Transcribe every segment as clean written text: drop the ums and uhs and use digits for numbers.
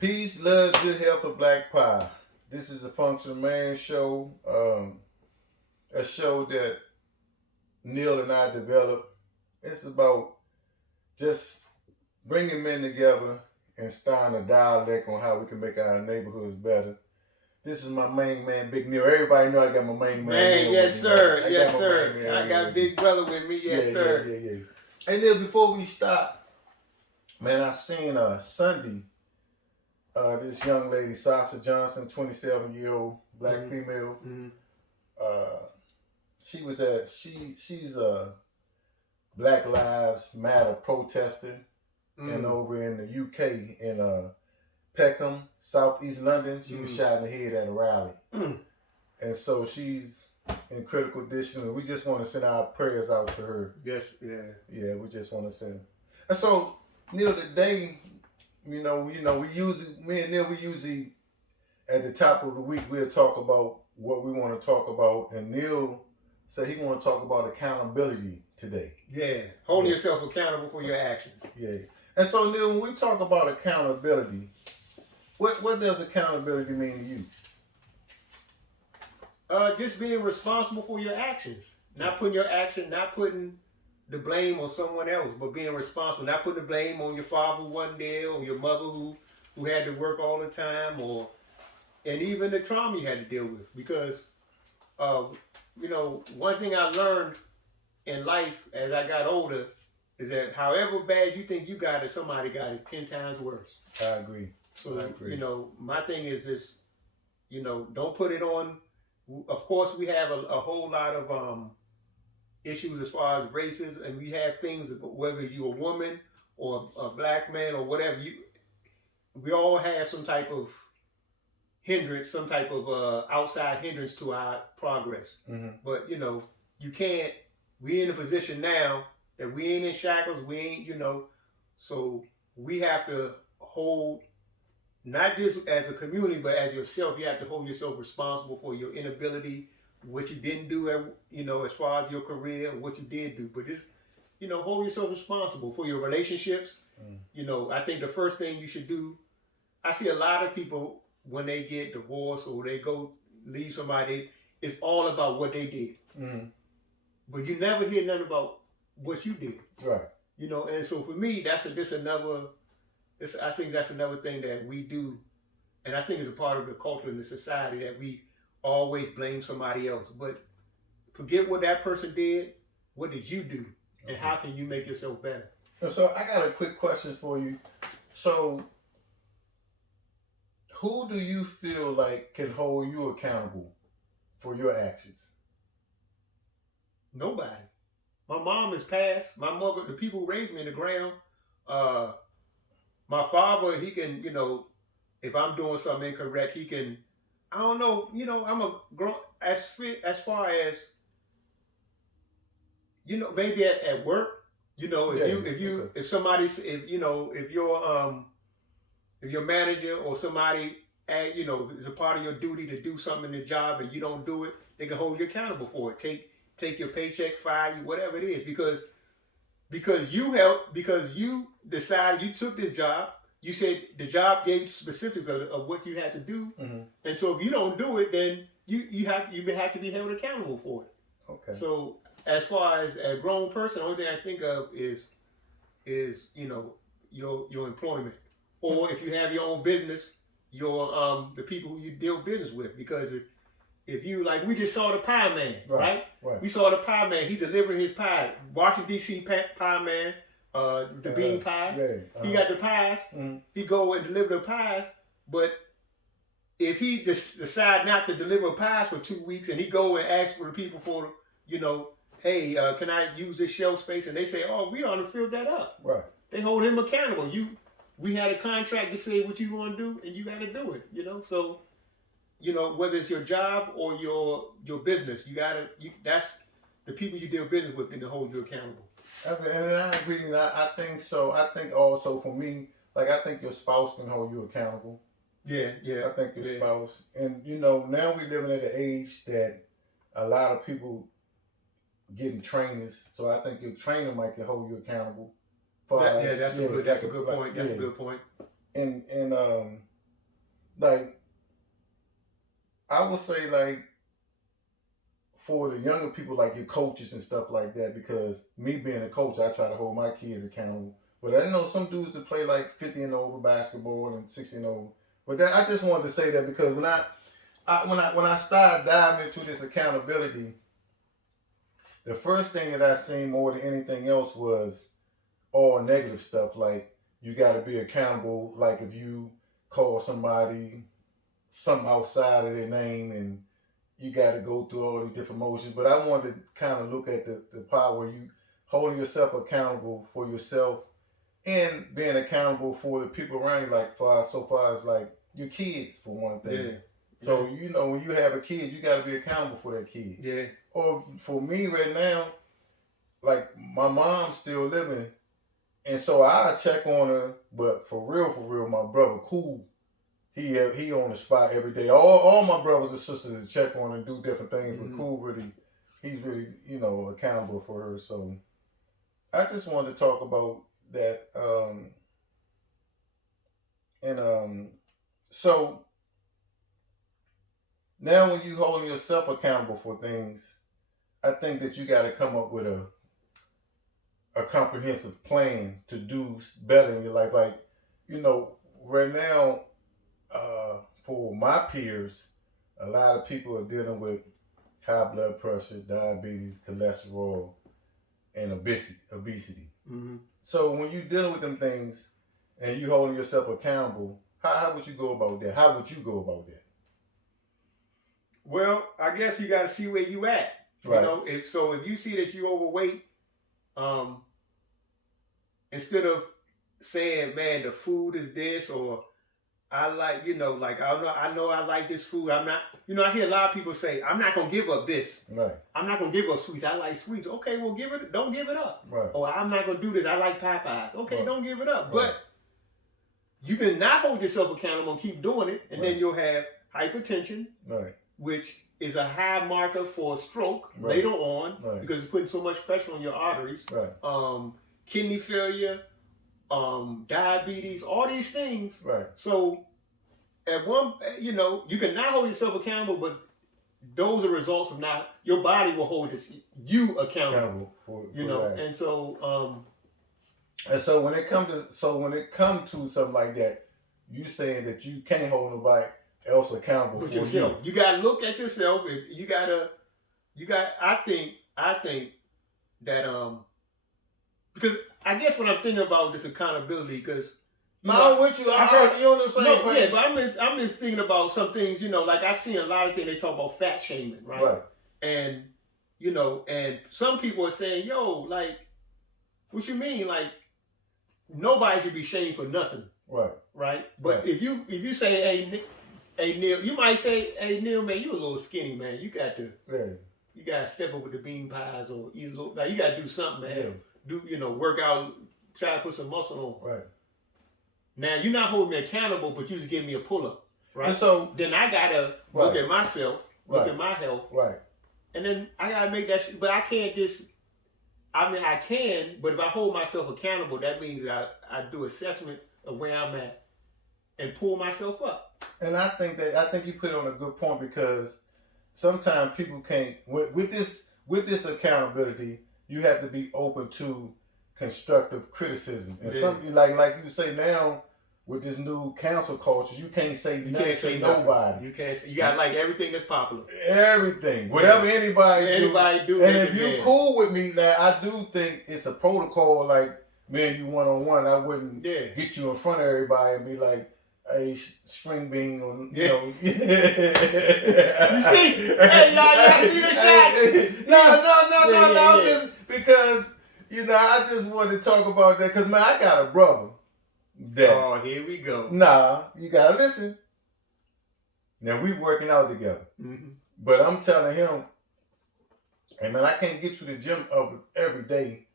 Peace, love, good health, and black power. This is a Functional Man show, a show that Neil and I developed. It's about just bringing men together and starting a dialect on how we can make our neighborhoods better. This is my main man, Big Neil. Everybody know I got my main man. Man, Neil yes, with me, sir. man. I Yes, got my sir. main man. I got with Big Brother with me. Yes, sir. Yeah. Hey, Neil, before we start, man, I seen Sunday this young lady, Sasha Johnson, 27-year-old black female. Mm-hmm. Uh, she's a Black Lives Matter protester, and over in the UK in Peckham, Southeast London, she was shot in the head at a rally, and so she's in critical condition. And we just want to send our prayers out to her. Yes, yeah. We just want to send. And so, Neil, today, me and Neil, we usually at the top of the week we'll talk about what we want to talk about, and Neil said he want to talk about accountability today. Yeah, holding yourself accountable for your actions. Yeah, and so Neil, when we talk about accountability, what does accountability mean to you? Just being responsible for your actions, not putting the blame on someone else, but being responsible, not putting the blame on your father one day or your mother who had to work all the time, and even the trauma you had to deal with. Because, one thing I learned in life as I got older is that however bad you think you got it, somebody got it 10 times worse. I agree. So, my thing is this, don't put it on. Of course, we have a whole lot of issues as far as races, and we have things, whether you're a woman or a black man or whatever, we all have some type of hindrance, some type of outside hindrance to our progress. Mm-hmm. But, you can't, we're in a position now that we ain't in shackles, we ain't, so we have to hold, not just as a community, but as yourself, you have to hold yourself responsible for your inability, what you didn't do, as far as your career, what you did do. But it's, hold yourself responsible for your relationships. I think the first thing you should do, I see a lot of people when they get divorced or they go leave somebody, it's all about what they did. Mm-hmm. But you never hear nothing about what you did. Right. And so for me, I think that's another thing that we do, and I think it's a part of the culture in the society that we always blame somebody else. But forget what that person did. What did you do, and how can you make yourself better? And so I got a quick question for you. So, who do you feel like can hold you accountable for your actions? Nobody. My mom has passed. My mother, the people who raised me in the ground. My father, he can, if I'm doing something incorrect, he can, I don't know, I'm a grown, as far as, maybe at work, if somebody's, if your manager or somebody, is a part of your duty to do something in the job and you don't do it, they can hold you accountable for it. Take your paycheck, fire you, whatever it is, because you decided you took this job. You said the job gave you specifics of what you had to do, and so if you don't do it, then you have to be held accountable for it. Okay. So as far as a grown person, the only thing I think of is your employment, or if you have your own business, your the people who you deal business with. Because if you, like, we just saw the Pie Man, right? We saw the Pie Man. He delivering his pie. Washington D.C. Pie Man, the bean pies. He got the pies. He go and deliver the pies. But if he decide not to deliver pies for 2 weeks, and he go and ask for the people for, hey, can I use this shelf space? And they say, oh, we ought to fill that up. Right. They hold him accountable. We had a contract to say what you want to do, and you got to do it. So. Whether it's your job or your business, that's the people you deal business with can hold you accountable. And I agree. And I think so. I think also for me, like, I think your spouse can hold you accountable. Yeah. I think your spouse, and now we're living at an age that a lot of people getting trainers. So I think your trainer might can hold you accountable. That's a good point. That's a good point. And like I would say like for the younger people, like your coaches and stuff like that, because me being a coach, I try to hold my kids accountable. But I know some dudes that play like 50 and over basketball and 60 and over. But that, I just wanted to say that because when I started diving into this accountability, the first thing that I seen more than anything else was all negative stuff. Like you got to be accountable. Like if you call somebody something outside of their name and you got to go through all these different motions. But I wanted to kind of look at the part where you holding yourself accountable for yourself and being accountable for the people around you. Like so far as like your kids for one thing. Yeah. So you know when you have a kid, you got to be accountable for that kid. Yeah. Or for me right now, like my mom's still living, and so I check on her. But for real, my brother Cool. He on the spot every day. All my brothers and sisters check on and do different things, but Cool really, he's really accountable for her. So I just wanted to talk about that. So now when you holding yourself accountable for things, I think that you got to come up with a comprehensive plan to do better in your life. Like right now. For my peers, a lot of people are dealing with high blood pressure, diabetes, cholesterol, and obesity. Mm-hmm. So when you're dealing with them things and you holding yourself accountable, how would you go about that? How would you go about that? Well, I guess you got to see where you at. Right. If you see that you're overweight, instead of saying, "Man, the food is this," or I like, I know I like this food. I'm not, I hear a lot of people say, I'm not going to give up this. Right. I'm not going to give up sweets. I like sweets. Okay, well, don't give it up. Right. Or I'm not going to do this. I like Popeyes. Okay, right. Don't give it up. Right. But you can not hold yourself accountable and keep doing it. And then you'll have hypertension, which is a high marker for stroke later on because it's putting so much pressure on your arteries. Right. Kidney failure. Diabetes, all these things. Right. So at one, you can not hold yourself accountable, but those are results of not. Your body will hold you accountable for that. And so. And so when it comes to something like that, you saying that you can't hold nobody else accountable for yourself. You gotta look at yourself. I think that because I guess when I'm thinking about this accountability, because I'm with you. You're on the same page. But I'm just thinking about some things. Like I see a lot of things. They talk about fat shaming, right? Right. And and some people are saying, "Yo, like, what you mean? Like, nobody should be shamed for nothing." Right. Right. But if you say, "Hey, Neil," you might say, "Hey, Neil, man, you a little skinny, man. You got to, you got to step up with the bean pies, or you got to do something, man." Yeah. Do work out, try to put some muscle on. Right. Now you're not holding me accountable, but you just give me a pull up. Right. And so then I gotta look at myself, look at my health. Right. And then I gotta make that but I can't just I can, but if I hold myself accountable, that means that I do assessment of where I'm at and pull myself up. And I think you put it on a good point, because sometimes people can't with this accountability. You have to be open to constructive criticism, and something like you say now with this new cancel culture, you can't say nobody. You can't say. You got like everything that's popular. Everything, whatever anybody do. And if you cool with me now, I do think it's a protocol. Like me and you one-on-one, I wouldn't get you in front of everybody and be like, "Hey, string bean," or you know. You see? Hey, y'all see the shots? No. Just because I just wanted to talk about that, because man, I got a brother. Oh, here we go. Nah, you gotta listen. Now we working out together, but I'm telling him, hey man, I can't get to the gym every day.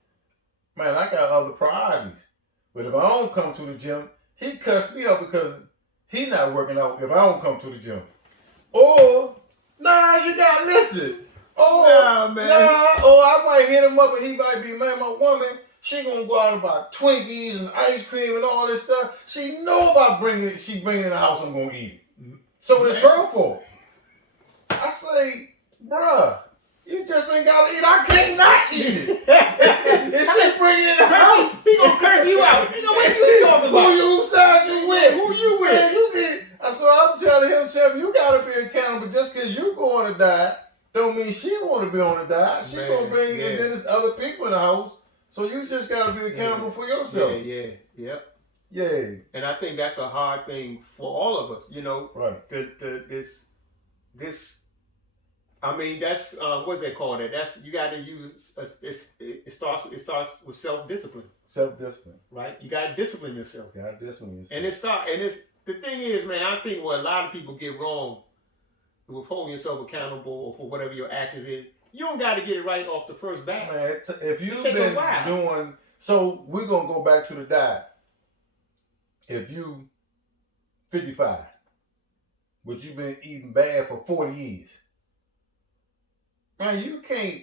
Man, I got other priorities. But if I don't come to the gym, he cussed me out because he not working out if I don't come to the gym. Or, you gotta listen. Or I might hit him up and he might be, man, my woman, she gonna go out and buy Twinkies and ice cream and all this stuff. She know about bringing it in the house, I'm gonna eat it. So it's her fault. I say, bruh, you just ain't gotta eat. I can't not eat it. And she bring it in the house. He gonna curse you out. You know what you talking about? Who side you with? Who you with? Man, you get. So I'm telling him, Chef, you gotta be accountable. Just because you going to die, don't mean she want to be on the diet. She gonna bring, and then there's other people in the house. So you just gotta be accountable for yourself. Yep. Yeah. And I think that's a hard thing for all of us. You know, right? This. I mean, that's what's they call that? That's you got to use. It starts with self-discipline. Self-discipline, right? You got to discipline yourself. You got to discipline yourself. And it's the thing is, man. I think what a lot of people get wrong with holding yourself accountable or for whatever your actions is, you don't got to get it right off the first bat. Man, if you've been doing, so we're gonna go back to the diet. If you 55, but you've been eating bad for 40 years. Man, you can't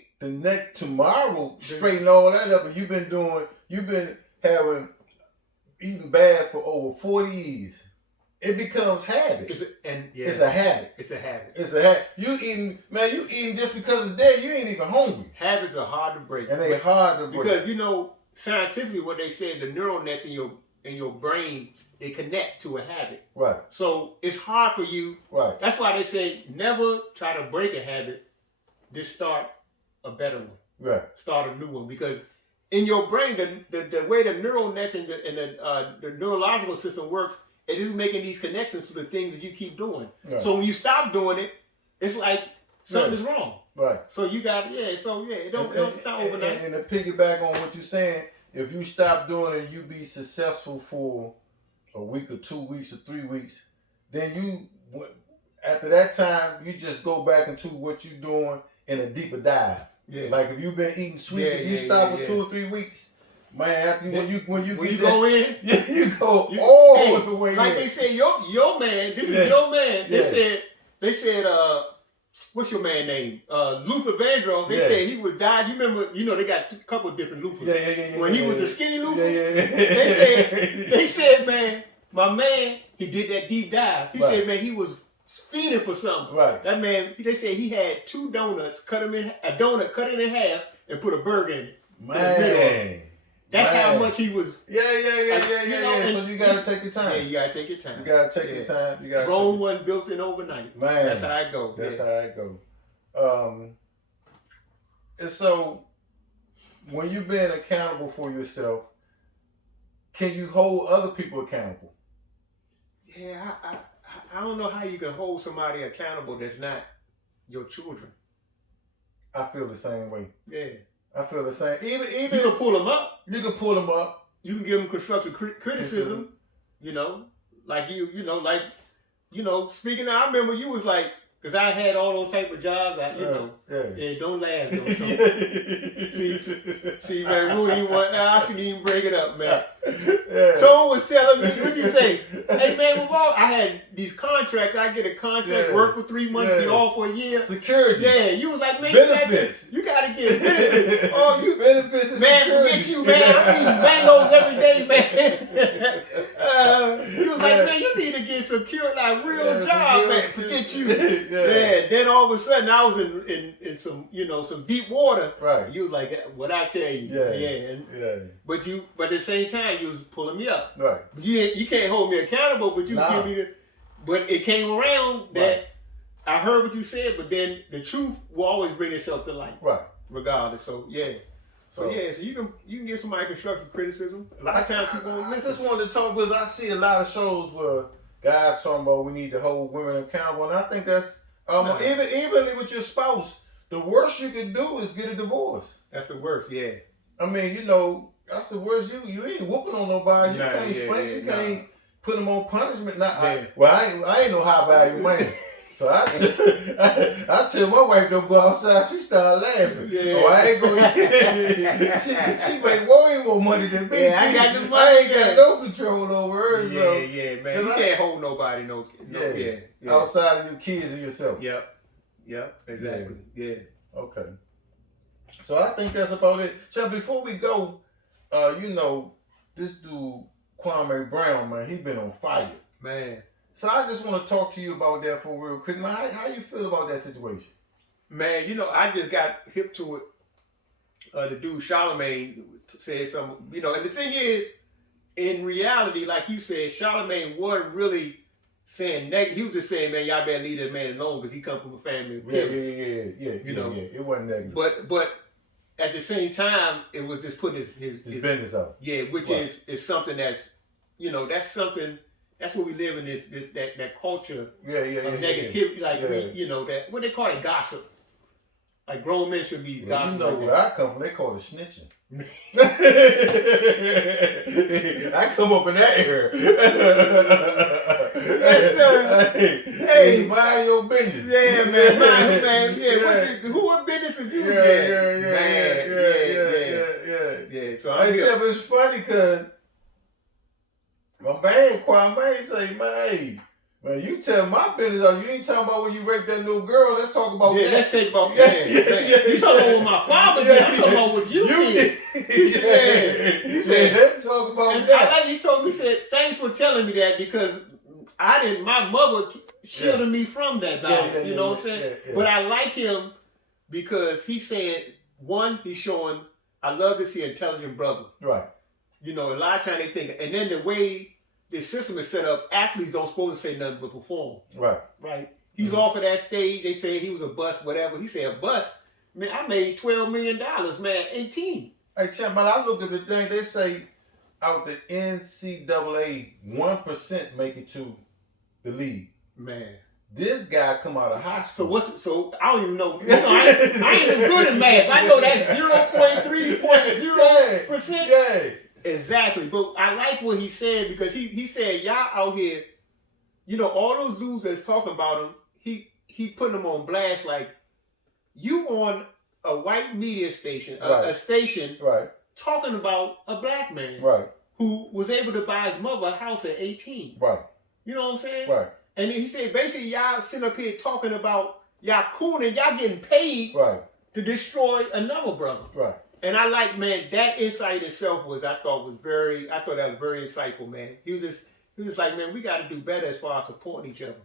tomorrow straighten all that up, and you've been eating bad for over 40 years. It becomes habit. It's a habit. It's a habit. It's a habit. You eating just because it's there. You ain't even hungry. Habits are hard to break. And they're hard to break. Because, you know, scientifically what they said, the neural nets in your brain, they connect to a habit. Right. So it's hard for you. Right. That's why they say never try to break a habit. Just start a better one. Right. Start a new one. Because in your brain, the way the neural nets and the neurological system works, it is making these connections to the things that you keep doing. Right. So when you stop doing it, it's like something's wrong. Right. So you got it's not overnight. And to piggyback on what you're saying, if you stop doing it, you be successful for a week or 2 weeks or 3 weeks, then after that time, you just go back into what you're doing in a deeper dive. Yeah. Like if you've been eating sweets and you stop for 2 or 3 weeks, man, after when you go in, you go all the way like in. They say, your man, this is your man. They said, what's your man name? Luther Vandross. They said he was died. You remember? You know they got a couple of different Luthers. When he was the skinny Luther, they said, man, my man, he did that deep dive. He said, man, he was feeding for something. Right. That man, they said he had 2 donuts, cut it in half, and put a burger in it. Man. That's how much he was. Yeah. So you gotta take your time. Yeah, you gotta take your time. You gotta take your time. You gotta. Rome wasn't built in overnight. Man, that's how it goes. That's how it goes. And so, when you're being accountable for yourself, can you hold other people accountable? Yeah, I don't know how you can hold somebody accountable that's not your children. I feel the same way. Yeah. I feel the same. Even you can pull them up. You can pull them up. You can give them constructive criticism. You know, Speaking of, I remember you was like, because I had all those type of jobs. Don't laugh. See, man, I shouldn't even bring it up, man. Tone was telling me, what'd you say? Hey, man, I had these contracts. I get a contract, work for 3 months, be off for a year. Security. Yeah, you was like, man, benefits. You got to get benefits. Benefits and man, security. Forget you, man. I'm eating mangoes every day, man. You was like, man, you need to get secure, like real job, man. Forget you. Then all of a sudden I was in some deep water. Right. You was like, what I tell you. But at the same time you was pulling me up. Right. You can't hold me accountable, but you give me but it came around that I heard what you said, but then the truth will always bring itself to light. Right. Regardless. So So you can get somebody constructive criticism. A lot of times people don't listen. I just wanted to talk because I see a lot of shows where guys talking about we need to hold women accountable, and I think that's even with your spouse, the worst you can do is get a divorce. That's the worst, yeah. I mean, that's the worst. You ain't whooping on nobody. You can't spank. You can't put them on punishment. I ain't no high value man. So I tell my wife don't go outside. She start laughing. Yeah. I ain't going. she make way more money than me. Yeah, I ain't got no control over her. Yeah, man. You can't hold nobody. Outside of your kids and yourself. Yep. Exactly. Yeah. Okay. So I think that's about it. So before we go, this dude Kwame Brown, man, he been on fire. Man. So I just want to talk to you about that for real quick, man. How you feel about that situation? Man, you know, I just got hip to it. The dude Charlemagne said something, you know, and the thing is, in reality, like you said, Charlemagne wasn't really saying negative. He was just saying, man, y'all better leave that man alone because he come from a family of killers. Yeah. It wasn't negative. But at the same time, it was just putting his business out. Yeah, which right. is something that's, you know, that's something. That's what we live in that culture of negativity. Like we, you know, that what they call it, gossip. Like grown men should be gossiping. You know where I come from, they call it snitching. I come up in that era. Yes, sir. Hey, mind your business. Yeah, man. Yeah. What business is you? Yeah. So I tell you, it's funny because my man Kwame say, man, man, you tell my business out. You ain't talking about when you raped that little girl. Let's talk about that. Let's talk about that. You talking about what my father did. I'm talking about what you did. He said, let's talk about that. Like he told me, he said, thanks for telling me that because my mother shielded me from that violence. You know what I'm saying? But I like him because he's saying, one, he's showing, I love to see an intelligent brother. Right. You know, a lot of times they think, and then the way the system is set up, athletes don't supposed to say nothing but perform. Right. He's off of that stage. They say he was a bust, whatever. He said a bust. Man, I made $12 million, man, 18. Hey, champ, man, I looked at the thing. They say out the NCAA, 1% make it to the league. Man. This guy come out of high school. So I don't even know. You know, I ain't even good at math. I know that's 0.3%. Yeah. Exactly. But I like what he said because he said, y'all out here, you know, all those dudes that's talking about him, he putting them on blast like, you on a white media station, a station talking about a black man who was able to buy his mother a house at 18. Right. You know what I'm saying? Right. And he said, basically, y'all sitting up here talking about y'all cool and y'all getting paid to destroy another brother. Right. And I like, man, that insight itself that was very insightful, man. He was just like, man, we got to do better as far as supporting each other.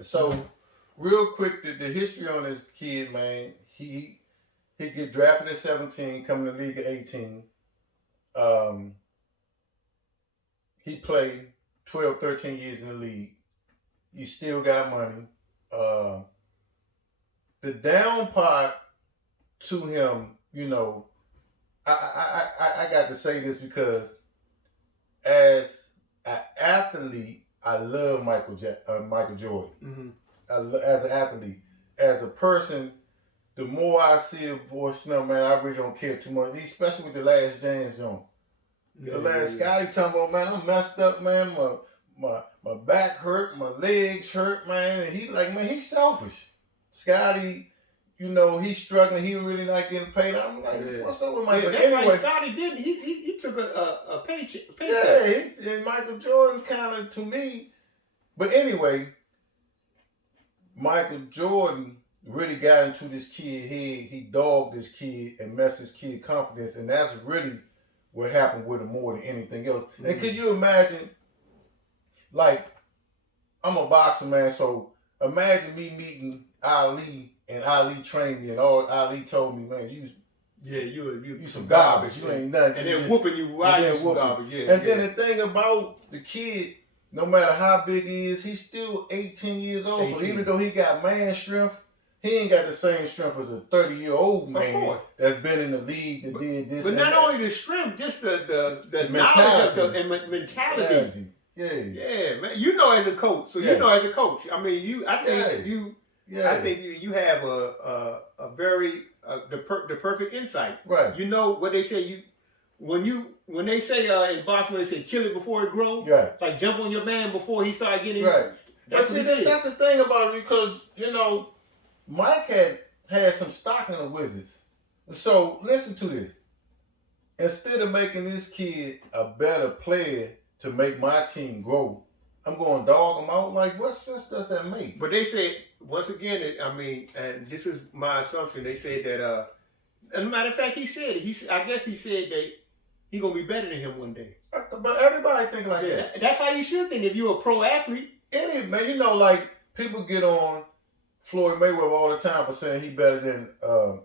So, real quick, the history on this kid, man, he get drafted at 17, come in the league at 18. He played 12, 13 years in the league. You still got money. The down part to him, you know, I got to say this because as an athlete, I love Michael Jordan. Mm-hmm. As an athlete, as a person, the more I see a voice now, man, I really don't care too much. Especially with the last James Jones. The last Scotty talking about, man, I'm messed up, man. My back hurt, my legs hurt, man. And he like, man, he's selfish. Scotty, you know, he's struggling. He really not getting paid. I'm like, what's up with Michael? That's anyway, why Scotty didn't. He took a paycheck. And Michael Jordan kind of, to me. But anyway, Michael Jordan really got into this kid's head. He dogged this kid and messed his kid confidence. And that's really what happened with him more than anything else. Mm-hmm. And could you imagine, like, I'm a boxer, man, so imagine me meeting Ali and Ali trained me and all Ali told me, man, you some garbage. You ain't nothing. And then whooping you while you some garbage. Then the thing about the kid, no matter how big he is, he's still 18 years old. 18. So even though he got man strength, he ain't got the same strength as a 30-year-old man that's been in the league that did this. But not only the strength, just the knowledge of the mentality. Yeah, man. You know, as a coach, I mean, I think you have a very the perfect insight. Right. You know what they say. When they say in boxing, they say kill it before it grows. Right. Like jump on your man before he started getting. Right. But see, that's the thing about it because you know, Mike had some stock in the Wizards. So listen to this. Instead of making this kid a better player to make my team grow, I'm going to dog him out. Like, what sense does that make? But they said, once again, and this is my assumption, they said that, as a matter of fact, he said that he's going to be better than him one day. But everybody think like that. That's how you should think. If you're a pro athlete, any man, you know, like people get on Floyd Mayweather all the time for saying he better than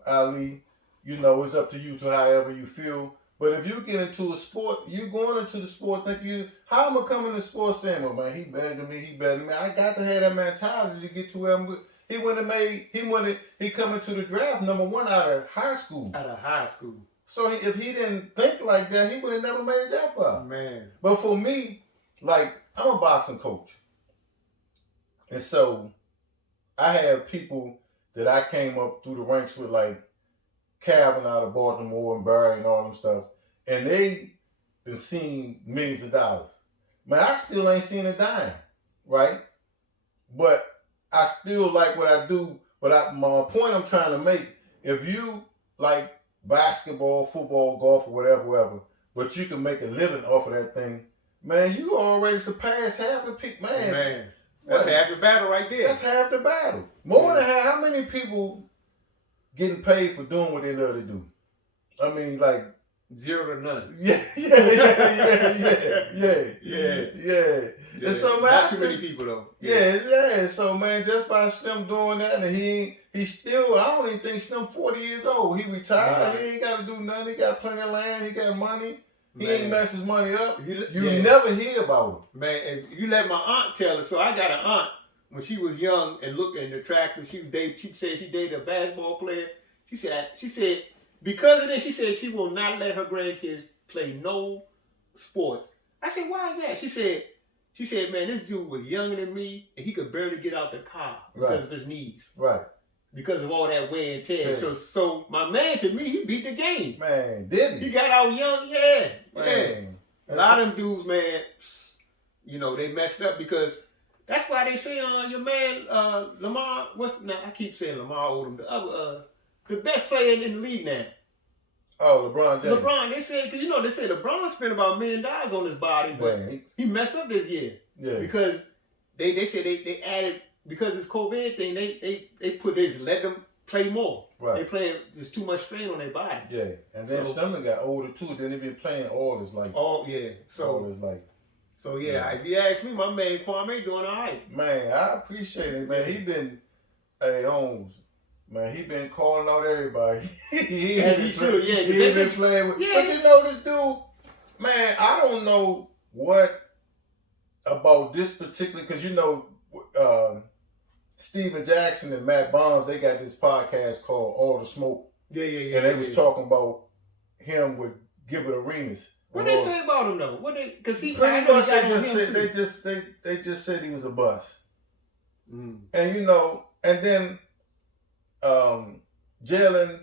Ali. You know, it's up to you to however you feel. But if you get into a sport, you going into the sport thinking, how am I coming to sports saying, well, man, he better than me, he better than me. I got to have that mentality to get to where he coming to the draft #1 out of high school. Out of high school. So if he didn't think like that, he would have never made it that far. Man. But for me, like, I'm a boxing coach. And so I have people that I came up through the ranks with, like Calvin out of Baltimore and Barry and all them stuff. And they been seeing millions of dollars. Man, I still ain't seen a dime, right? But I still like what I do. But my point I'm trying to make, if you like basketball, football, golf, or whatever, but you can make a living off of that thing, man, you already surpassed half the people. Man, that's half the battle right there. That's half the battle. More than half. How many people getting paid for doing what they love to do? I mean, like 0 to none. Yeah. And so, man, not too many people though. Yeah. So, man, just by Slim doing that, and he still, I don't even think Slim 40 years old. He retired. He ain't got to do nothing. He got plenty of land. He got money. He ain't mess his money up. You never hear about him. Man, and you let my aunt tell it. So I got an aunt when she was young and looking attractive. She said she dated a basketball player. She said because of this, she said she will not let her grandkids play no sports. I said, why is that? She said, man, this dude was younger than me and he could barely get out the car because of his knees. Right. Because of all that wear and tear. So my man, to me, he beat the game. Man, did he? He got out young, yeah. Man. A lot of them dudes, man, you know, they messed up because that's why they say your man Lamar, I keep saying Lamar Odom, the best player in the league now. Oh, LeBron James. LeBron, they say, because they say LeBron spent about $1 million on his body, but he messed up this year. Yeah. Because they said they added, because this COVID thing, they just let them play more. Right. They playing just too much strain on their body. Yeah. And then Stomach got older too. Then they been playing all his life. Oh, yeah. All his life. So, if you ask me, my man Kwame doing all right. Man, I appreciate it, man. He been, Holmes, man, he been calling out everybody. He been playing with. Yeah. But you know this dude, man, I don't know what about this particular, because you know, Steven Jackson and Matt Bonds, they got this podcast called All the Smoke. Yeah. And they was talking about him with Gilbert Arenas. What they say about him though? Because he pretty much they just said he was a bust. And you know, and then Jalen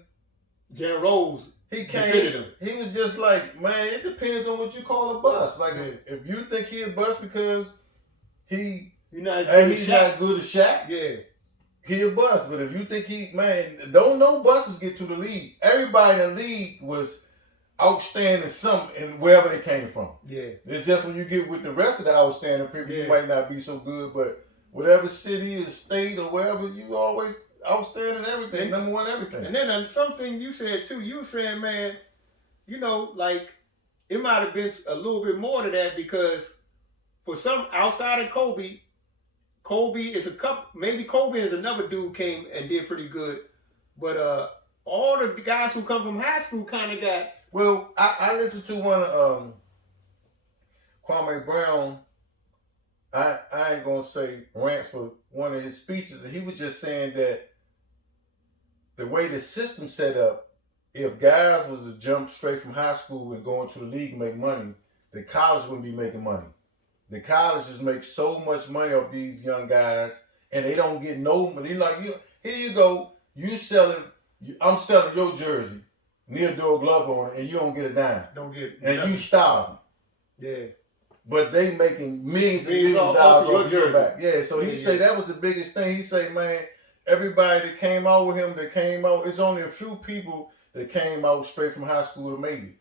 Rose, he came. He was just like, man, it depends on what you call a bust. Like if you think he a bust because he's not good at Shaq, he a bust. But if you think don't no busts get to the league. Everybody in the league was outstanding something wherever they came from. Yeah. It's just when you get with the rest of the outstanding people, you might not be so good, but whatever city or state or wherever, you always outstanding everything, #1 everything. And then something you said too, you were saying, man, you know, like it might have been a little bit more to that because for some outside of Kobe is a couple, maybe Kobe is another dude came and did pretty good, but all the guys who come from high school kind of got. Well, I listened to one of Kwame Brown. I ain't gonna say rants, but one of his speeches, and he was just saying that the way the system set up, if guys was to jump straight from high school and go into the league and make money, the college wouldn't be making money. The colleges make so much money off these young guys, and they don't get no money. Like here you go, I'm selling your jersey. Neil door glove on it, and you don't get a dime. And you starving. Yeah. But they making millions of dollars off your back. Yeah, so he say that was the biggest thing. He say, man, everybody that came out with him, it's only a few people that came out straight from high school to make it.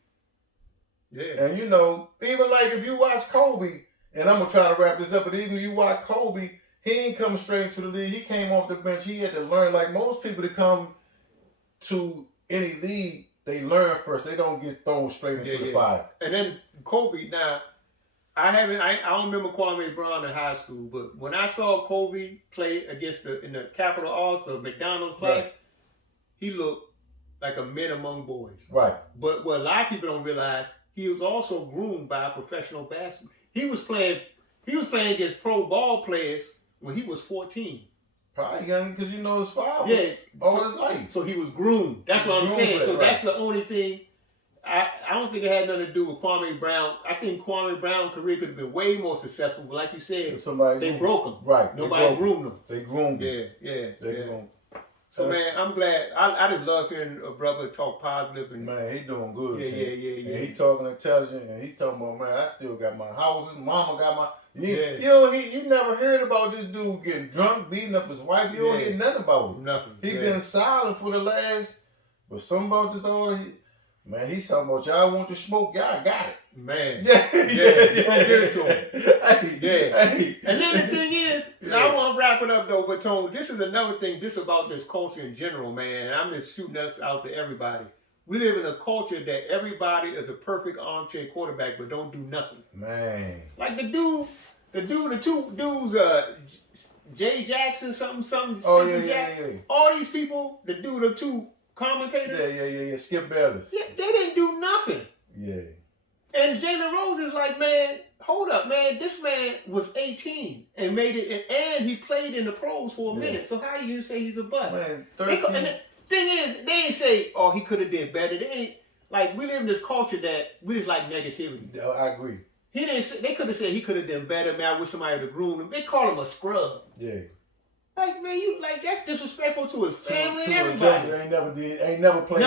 Yeah. And you know, even like if you watch Kobe, and I'm going to try to wrap this up, but even if you watch Kobe, he ain't coming straight into the league. He came off the bench. He had to learn, like most people that come to any league, they learn first. They don't get thrown straight into the fire. And then Kobe, now, I don't remember Kwame Brown in high school, but when I saw Kobe play against in the Capitol All-Star McDonald's class, Right. he looked like a man among boys. Right. But what a lot of people don't realize, he was also groomed by a professional basketball. He was playing against pro ball players when he was 14. Probably young because you know his father. Yeah. All his life. So he was groomed. That's what I'm saying. So that's the only thing. I don't think it had nothing to do with Kwame Brown. I think Kwame Brown's career could have been way more successful. But like you said, they broke him. Right. Nobody groomed him. They groomed him. Yeah. Groomed him. So man, I'm glad. I just love hearing a brother talk positive and man, he doing good. Yeah. And he talking intelligent, and he talking about, man, I still got my houses. Mama got my. You never heard about this dude getting drunk, beating up his wife. You don't hear nothing about it. Nothing. He been silent for the last. But something about this all. Man, he's talking about y'all want to smoke, y'all got it. Man. Yeah. Don't give it to him. Hey. And then the thing is, I want to wrap it up though, but Tone, this is another thing, this about this culture in general, man. I'm just shooting us out to everybody. We live in a culture that everybody is a perfect armchair quarterback, but don't do nothing. Man. Like the two dudes, Jay Jackson, something. Oh, yeah. All these people, the two commentators. Yeah. Skip Bayless. Yeah, they didn't do nothing. Yeah. And Jalen Rose is like, man, hold up, man. This man was 18 and made it, and he played in the pros for a minute. So how you say he's a bust? Man, 13. And the thing is, they ain't say, oh, he could have did better. They ain't like we live in this culture that we just like negativity. I agree. He didn't say, they could have said he could have done better. Man, I wish somebody would have groomed him. They call him a scrub. Yeah. Like, man, you like that's disrespectful to his family and everybody. Ain't never played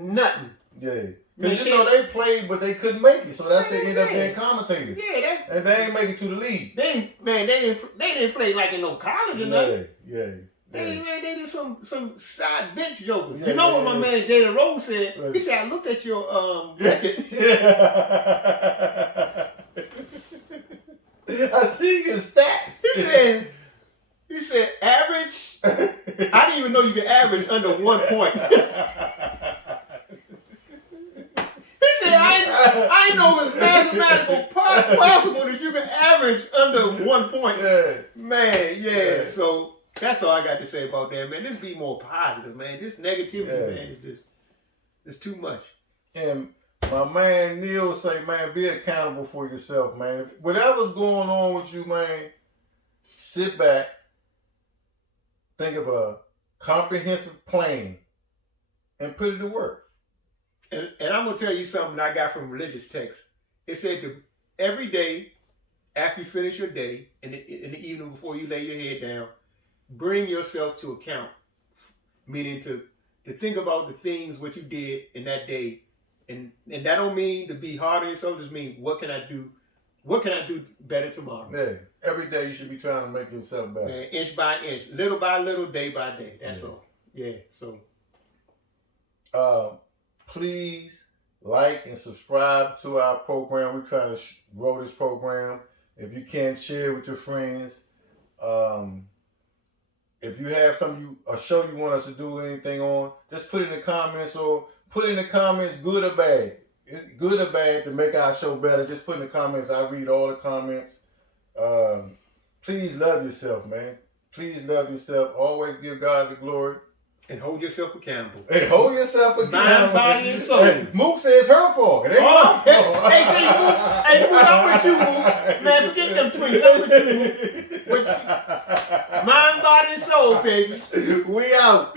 nothing. Yeah. Because they played, but they couldn't make it. So that's they end up being commentators. Yeah, and they ain't make it to the league. They didn't play like in no college or nothing. Yeah. They did some side bench jokers. Yeah, you know what my man Jalen Rose said? Right. He said, I looked at your record. I see your stats. He said average. I didn't even know you could average under 1 point. He said, I didn't know it was mathematical possible that you can average under 1 point. Yeah. Man, So that's all I got to say about that, man. Just be more positive, man. This negativity, man, is just it's too much. And my man Neil say, man, be accountable for yourself, man. Whatever's going on with you, man, sit back, think of a comprehensive plan, and put it to work. And I'm going to tell you something I got from religious texts. It said every day, after you finish your day, in the evening before you lay your head down, bring yourself to account. Meaning to think about the things, what you did in that day. And that don't mean to be hard on yourself. Just mean, what can I do? What can I do better tomorrow? Yeah. Every day you should be trying to make yourself better. Man, inch by inch, little by little, day by day. That's all. Yeah, so. Please like and subscribe to our program. We're trying to grow this program. If you can, share it with your friends. If you have a show you want us to do anything on, just put it in the comments or put in the comments good or bad. It's good or bad to make our show better. Just put in the comments. I read all the comments. Please love yourself, man. Please love yourself. Always give God the glory. And hold yourself accountable. Mind, body, and soul. Hey, Mook says her fault. It ain't my fault. Hey, see, Mook. Hey, Mook, I'm with you, Mook. Man, forget them tweets. I'm with you, Mook. Mind, body, and soul, baby. We out.